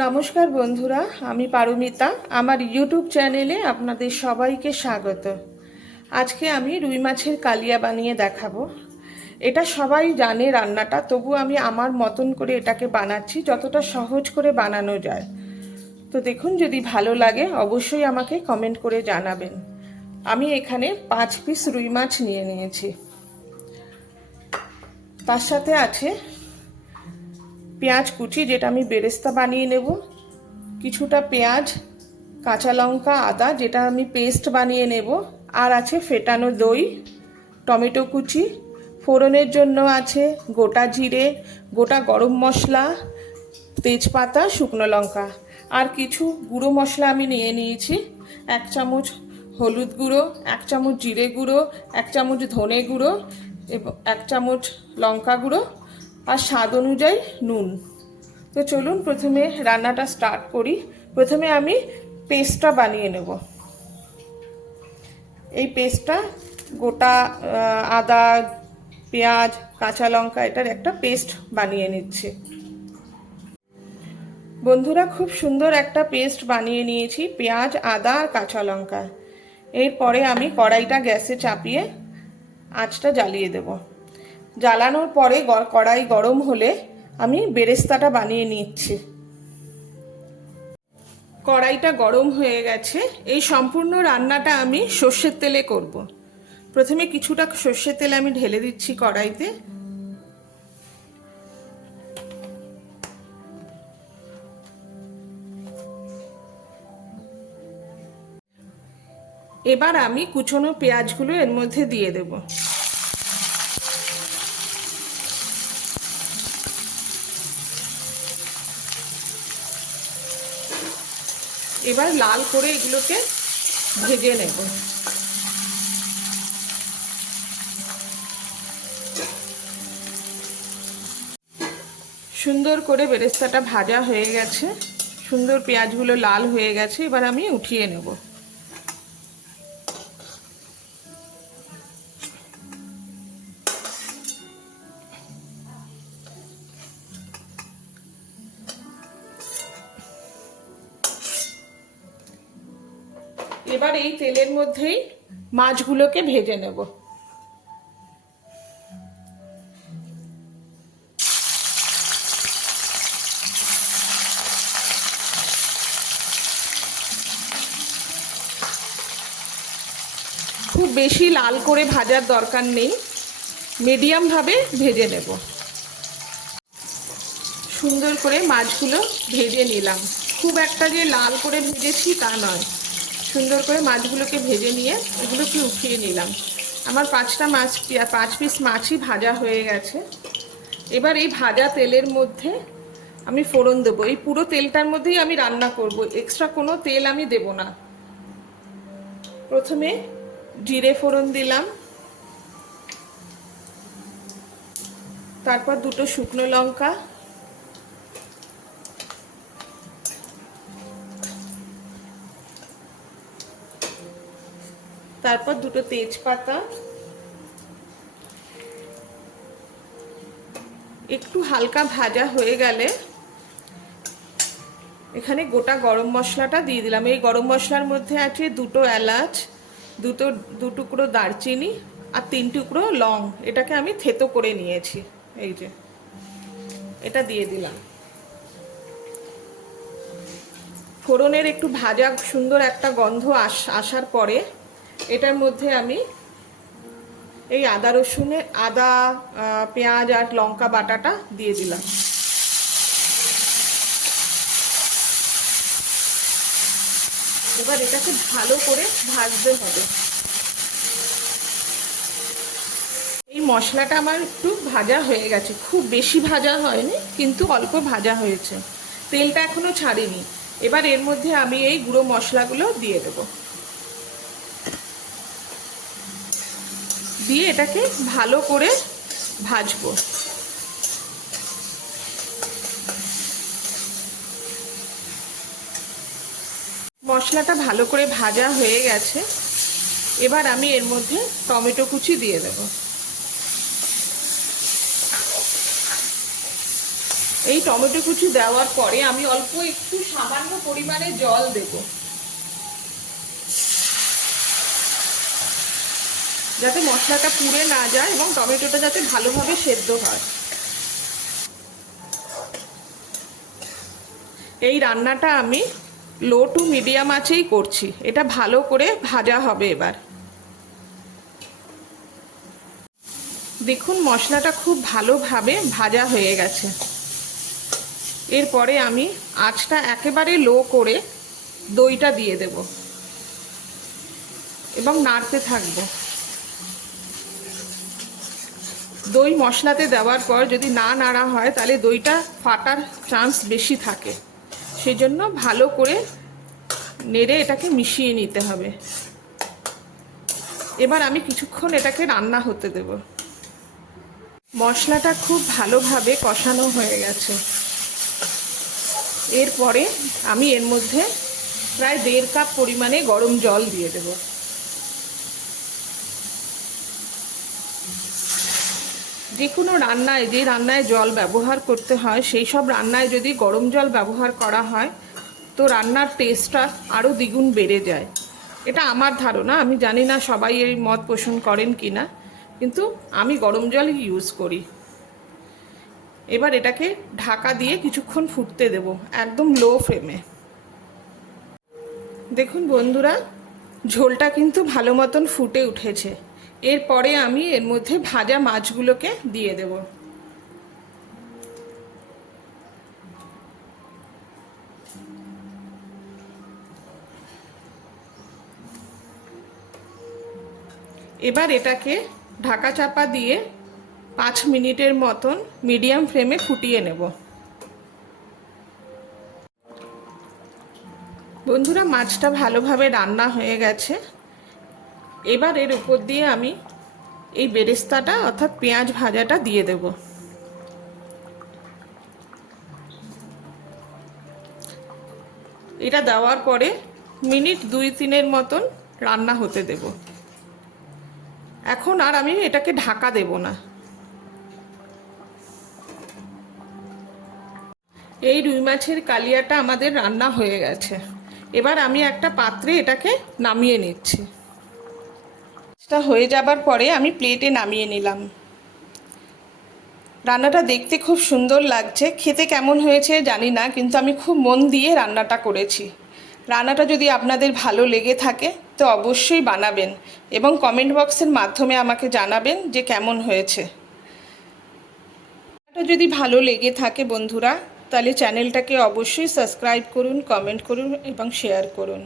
নমস্কার বন্ধুরা, আমি পারমিতা। আমার ইউটিউব চ্যানেলে আপনাদের সবাইকে স্বাগত। আজকে আমি রুই মাছের কালিয়া বানিয়ে দেখাবো। এটা সবাই জানে রান্নাটা, তবু আমি আমার মতন করে এটাকে বানাচ্ছি, যতটা সহজ করে বানানো যায়। তো দেখুন, যদি ভালো লাগে অবশ্যই আমাকে কমেন্ট করে জানাবেন। আমি এখানে 5 পিস রুই মাছ নিয়ে নিয়েছি। তার সাথে আছে পেঁয়াজ কুচি, যেটা আমি বেরেস্তা বানিয়ে নেব, কিছুটা পেঁয়াজ, কাঁচা লঙ্কা, আদা, যেটা আমি পেস্ট বানিয়ে নেব, আর আছে ফেটানো দই, টমেটো কুচি, ফোড়নের জন্য আছে গোটা জিরে, গোটা গরম মশলা, তেজপাতা, শুকনো লঙ্কা, আর কিছু গুঁড়ো মশলা আমি নিয়ে নিয়েছি। 1 চামচ হলুদ গুঁড়ো, 1 চামচ জিরে গুঁড়ো, 1 চামচ ধনে গুঁড়ো এবং 1 চামচ লঙ্কা গুঁড়ো, আর স্বাদ অনুযায়ী নুন। তো চলুন প্রথমে রান্নাটা স্টার্ট করি। প্রথমে আমি পেস্টটা বানিয়ে নেব। এই পেস্টটা গোটা আদা, পেঁয়াজ, কাঁচা লঙ্কা, এটার একটা পেস্ট বানিয়ে নিচ্ছি। বন্ধুরা, খুব সুন্দর একটা পেস্ট বানিয়ে নিয়েছি পেঁয়াজ, আদা আর কাঁচা লঙ্কা। এরপরে আমি কড়াইটা গ্যাসে চাপিয়ে আঁচটা জ্বালিয়ে দেব। জ্বালানোর পরে কড়াই গরম হলে আমি বেরেস্তাটা বানিয়ে নিচ্ছি। কড়াইটা গরম হয়ে গেছে। এই সম্পূর্ণ রান্নাটা আমি সর্ষের তেলে করব। প্রথমে কিছুটা সর্ষের তেল আমি ঢেলে দিচ্ছি কড়াইতে। এবার আমি কুচনো পেঁয়াজগুলো এর মধ্যে দিয়ে দেব। এবার লাল করে এগুলোকে ভেজে নেব। সুন্দর করে বেরেস্তাটা ভাজা হয়ে গেছে, সুন্দর পেঁয়াজগুলো লাল হয়ে গেছে। এবার আমি উঠিয়ে নেব। এবার এই তেলের মধ্যেই মাছগুলোকে ভেজে নেব। খুব বেশি লাল করে ভাজার দরকার নেই, মিডিয়াম ভাবে ভেজে নেব। সুন্দর করে মাছগুলো ভেজে নিলাম। খুব একটা যে লাল করে ভেজেছি তা নয়, সুন্দর করে মাছগুলোকে ভেজে নিয়ে এগুলোকে উঠিয়ে নিলাম। আমার 5 পিস মাছই ভাজা হয়ে গেছে। এবার এই ভাজা তেলের মধ্যে আমি ফোড়ন দেবো। এই পুরো তেলটার মধ্যেই আমি রান্না করব, এক্সট্রা কোনো তেল আমি দেব না। প্রথমে জিরে ফোড়ন দিলাম, তারপর 2টো শুকনো লঙ্কা, তারপর 2টো তেজপাতা। একটু হালকা ভাজা হয়ে গেলে এখানে গোটা গরম মশলাটা দিয়ে দিলাম। এই গরম মশলার মধ্যে আছে 2টো এলাচ, 2 টুকরো দারচিনি আর 3 টুকরো লং। এটাকে আমি থেতো করে নিয়েছি। এই যে এটা দিয়ে দিলাম। ফোড়নের একটু ভাজা সুন্দর একটা গন্ধ আসার পরে এটার মধ্যে আমি এই আদা, পেঁয়াজ আর লঙ্কা বাটাটা দিয়ে দিলাম। এবার এটাকে ভালো করে ভাজতে হবে। এই মশলাটা আমার একটু ভাজা হয়ে গেছে, খুব বেশি ভাজা হয়নি, কিন্তু অল্প ভাজা হয়েছে, তেলটা এখনো ছাড়িনি। এবার এর মধ্যে আমি এই গুঁড়ো মশলাগুলো দিয়ে দেব। দিয়ে এটাকে ভালো করে ভাজবো। মশলাটা ভালো করে ভাজা হয়ে গেছে। এবার আমি এর মধ্যে টমেটো কুচি দিয়ে দেব। এই টমেটো কুচি দেওয়ার পরে আমি অল্প একটু সামান্য পরিমাণে জল দেব, যাতে মশলাটা পুড়ে না যায় এবং টমেটোটা যাতে ভালোভাবে সেদ্ধ হয়। এই রান্নাটা আমি লো টু মিডিয়াম আঁচেই করছি, এটা ভালো করে ভাজা হবে। এবার দেখুন মশলাটা খুব ভালোভাবে ভাজা হয়ে গেছে। এরপরে আমি আঁচটা একেবারে লো করে দইটা দিয়ে দেব এবং নাড়তে থাকব। দই মশলাতে দেওয়ার পর যদি না নাড়া হয় তাহলে দইটা ফাটার চান্স বেশি থাকে, সেজন্য ভালো করে নেড়ে এটাকে মিশিয়ে নিতে হবে। এবার আমি কিছুক্ষণ এটাকে রান্না হতে দেব। মশলাটা খুব ভালোভাবে কষানো হয়ে গেছে। এরপরে আমি এর মধ্যে প্রায় 1.5 কাপ পরিমাণে গরম জল দিয়ে দেব। যে কোনো রান্নায়, যে রান্নায় জল ব্যবহার করতে হয়, সেই সব রান্নায় যদি গরম জল ব্যবহার করা হয় তো রান্নার টেস্টটা আরও দ্বিগুণ বেড়ে যায়। এটা আমার ধারণা, আমি জানি না সবাই এই মত পোষণ করেন কি না, কিন্তু আমি গরম জল ইউজ করি। এবার এটাকে ঢাকা দিয়ে কিছুক্ষণ ফুটতে দেব, একদম লো ফ্লেমে। দেখুন বন্ধুরা, ঝোলটা কিন্তু ভালো মতন ফুটে উঠেছে। এরপরে আমি এর মধ্যে ভাজা মাছগুলোকে দিয়ে দেব। এবার এটাকে ঢাকা চাপা দিয়ে 5 মিনিটের মতন মিডিয়াম ফ্লেমে ফুটিয়ে নেব। বন্ধুরা, মাছটা ভালোভাবে রান্না হয়ে গেছে। এবার এর উপর দিয়ে আমি এই বেরেস্তাটা অর্থাৎ পেঁয়াজ ভাজাটা দিয়ে দেব। এটা দেওয়ার পরে মিনিট 2-3 মতন রান্না হতে দেব। এখন আর আমি এটাকে ঢাকা দেব না। এই রুই মাছের কালিয়াটা আমাদের রান্না হয়ে গেছে। এবার আমি একটা পাত্রে এটাকে নামিয়ে নিচ্ছি। এটা হয়ে যাবার পরে আমি প্লেটে নামিয়ে নিলাম। রান্নাটা দেখতে খুব সুন্দর লাগছে, খেতে কেমন হয়েছে জানি না, কিন্তু আমি খুব মন দিয়ে রান্নাটা করেছি। রান্নাটা যদি আপনাদের ভালো লেগে থাকে তো অবশ্যই বানাবেন এবং কমেন্ট বক্সের মাধ্যমে আমাকে জানাবেন যে কেমন হয়েছে। রান্নাটা যদি ভালো লেগে থাকে বন্ধুরা, তাহলে চ্যানেলটাকে অবশ্যই সাবস্ক্রাইব করুন, কমেন্ট করুন এবং শেয়ার করুন।